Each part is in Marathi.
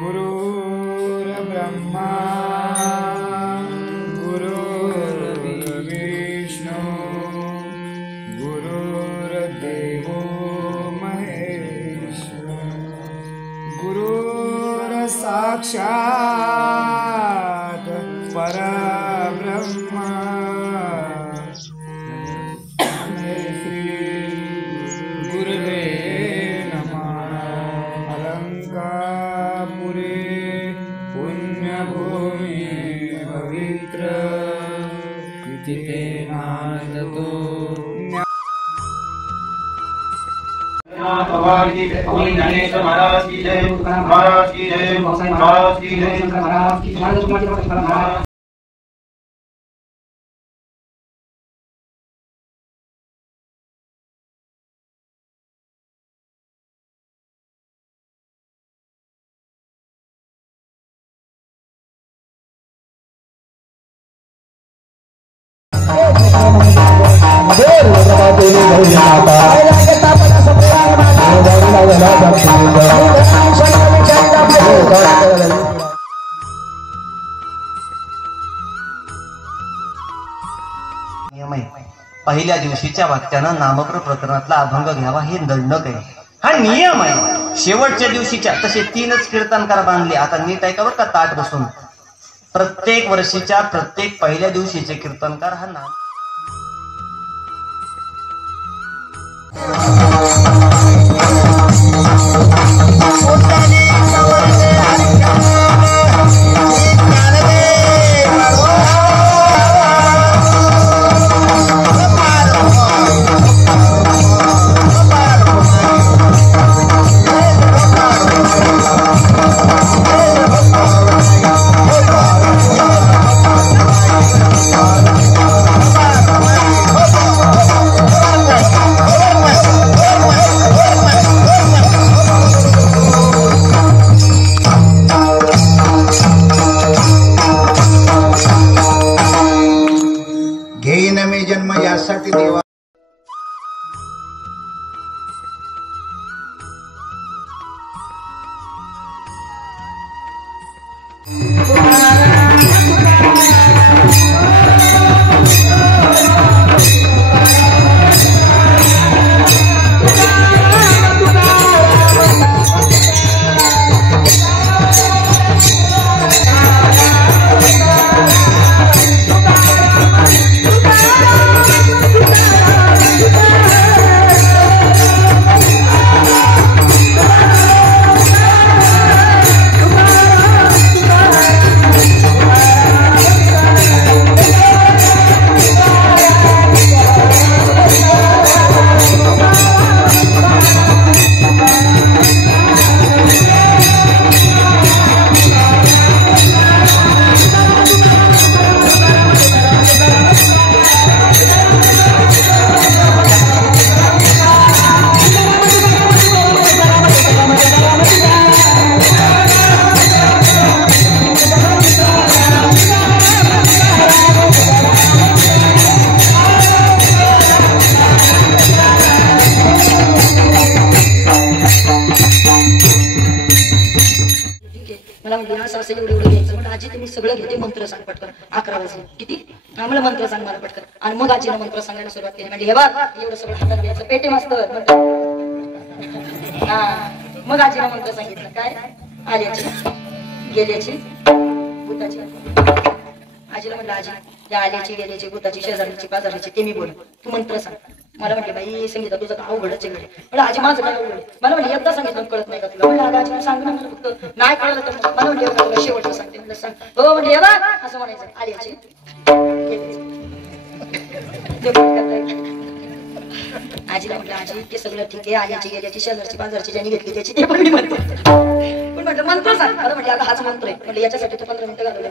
गुरुर्ब्रह्मा गुरुर्विष्णु गुरुर्देवो महेश्वर गुरुर्साक्षात् परब्रह्म गुरुवे नमः। अलंकापुरी पुण्यभूमि पवित्र तिथे नांदतो गणेश महाराज की जय, महाराज की जय, महाराज की जय, महाराज की जय। पहिल्या दिवशीच्या वाक्यानं नामप्र प्रकरणातला अभंग घ्यावा हे दंडक आहे, हा नियम आहे। शेवटच्या दिवशीच्या तसे 3च कीर्तनकार बांधले। आता नीट ऐका बरं का ताट बसून। प्रत्येक वर्षीच्या प्रत्येक पहिल्या दिवशीचे कीर्तनकार हा नाम जन्म यासाठी देवा आजी तुम्ही सगळं घेते मंत्र सांग पटकन 11 वाजले किती आम्हाला मंत्र सांग मला पटकन आणि मग आजीनं मंत्र सांगायला सुरुवात केली म्हणजे हे बघ एवढं सगळं हातात घ्यायचं पेटे मास्तर हा मग आजीनं मंत्र सांगितलं काय आल्याची गेल्याची भूताची आजीला म्हटलं आजी या आल्याची गेल्याची भूताची शेजारीची पाजारीची ते मी बोल तू मंत्र सांग मला म्हटलं बाई संगीता तुझं का अवघडच आहे म्हणजे आजी माझं काय अवघड मला म्हटलं एकदा सांगितलं कळत नाही का तुला म्हणजे आजी सांग ना मला फक्त नाही कळलं तर मला म्हटलं तुला शेवटचं सांगते म्हटलं सांग हो म्हणजे बा असं म्हणायचं आल्याची आजीला म्हटलं आजी ते सगळं ठीक आहे आल्याची गेल्याची शेजारची पाजारची ज्यांनी घेतली त्याची ते पण मी म्हणतो पण म्हटलं मंत्र सांग मला म्हटलं आता हाच मंत्र आहे म्हटलं याच्यासाठी तू 15 मिनिटं घालवले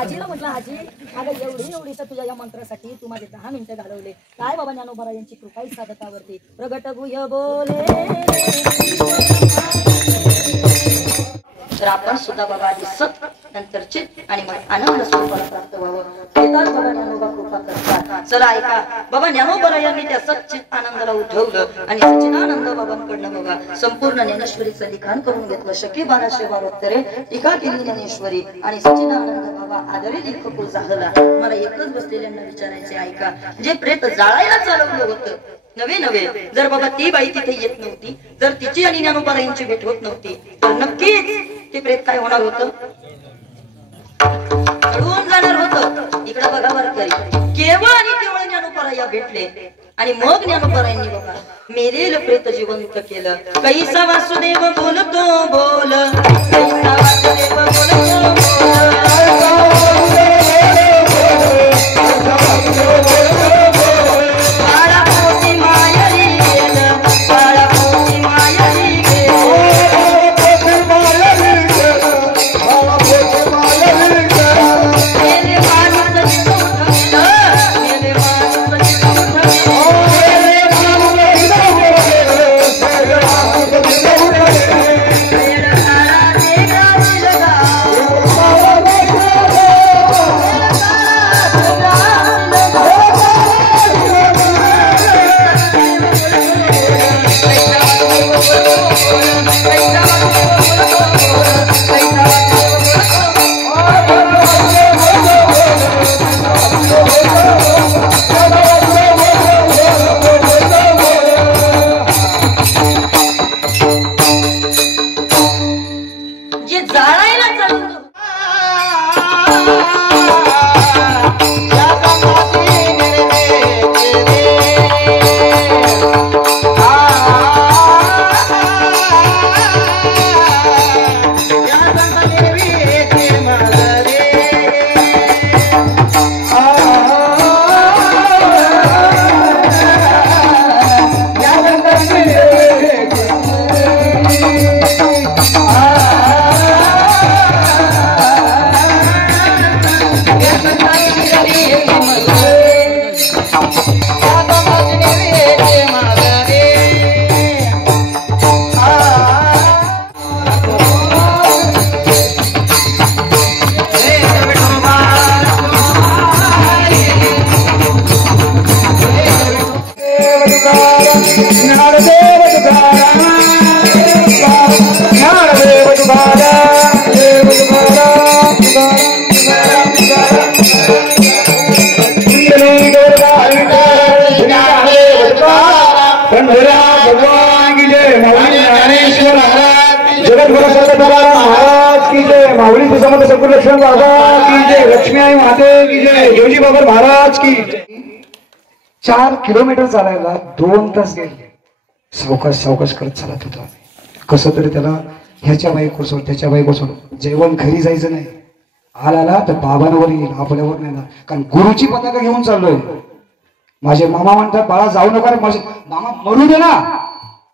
आजीला म्हटलं आजी अगं एवढीच तुझ्या या मंत्रासाठी तू माझे 10 मिनिटं घालवले काय बाबा ज्ञानोबा यांची कृपाई साधकावरती प्रगट गुह्य बोले तर आपण सुद्धा बाबा आधी सत नंतर चित आणि मग आनंद स्वरूपाला प्राप्त व्हावं. बाबा ज्ञानोबा कृपा करतात चला ऐका बाबा ज्ञानोबा यांनी त्या सच्चित आनंदाला उठवलं आणि सच्चिदानंद बाबांकडनं बघा संपूर्ण ज्ञानेश्वरीचं लिखाण करून घेतलं. शक्य 1212 उत्तरे टीका केली ज्ञानेश्वरी आणि सच्चिदानंद बाबा आदरी लेखक झाला. मला एकच बसलेल्यांना विचारायचे ऐका जे प्रेत जाळायला चालवलं होतं नवे जर बाबा ती बाई तिथे येत नव्हती, जर तिची आणि ज्ञानोबा यांची भेट होत नव्हती तर नक्कीच ते प्रेत काय होणार होतं, अडवून जाणार होतं. इकडे बघा बरं तरी केवळ आणि केवळ ज्ञानोबा भेटले आणि मग ज्ञानोबा यांनी बघा मेलेलं प्रेत जिवंत केलं. कैसा वासुदेव बोलतो बोल, कैसा वासुदेव बोलतो लक्ष्मी आई माते की जय, योजी बाबर महाराज की जय. 4 किलोमीटर चालायला 2 तास गेले. सावकाश करत चालत होतो आम्ही. कसं तरी त्याला ह्याच्या बाईक सोड त्याच्या बाईक सोड, जेवण घरी जायचं नाही. आला तर बाबांवर येईल आपल्यावर नाही ना, कारण गुरुची पताका घेऊन चाललोय. माझे मामा म्हणतात बाळा जाऊ नका रे, माझे मामा मरू दे ना,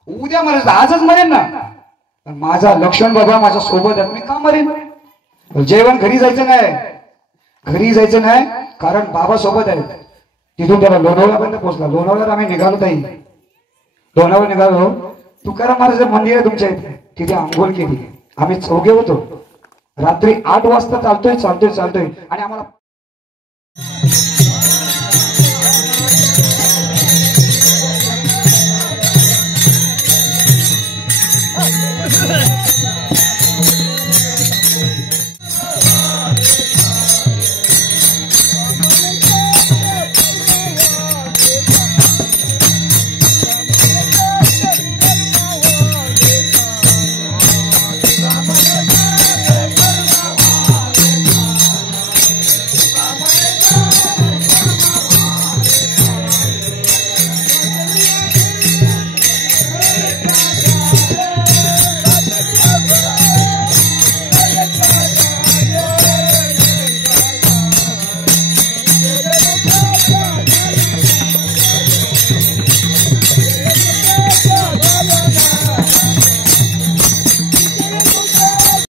उद्या मरेल आजच मरेन ना, पण माझा लक्ष्मण बाबा माझ्या सोबत आहे, मी का मरेन. जेवण घरी जायचं नाही कारण बाबा सोबत आहेत. तिथून त्याला लोणावळ्यापर्यंत पोहोचला. लोणावळ्यात आम्ही निघालो ताई, लोणावळ्यात निघालो. तुकाराम महाराज मंदिर आहे तुमच्या इथे, तिथे आंघोळ केली. आम्ही चौघे होतो. रात्री 8 वाजता चालतोय आणि आम्हाला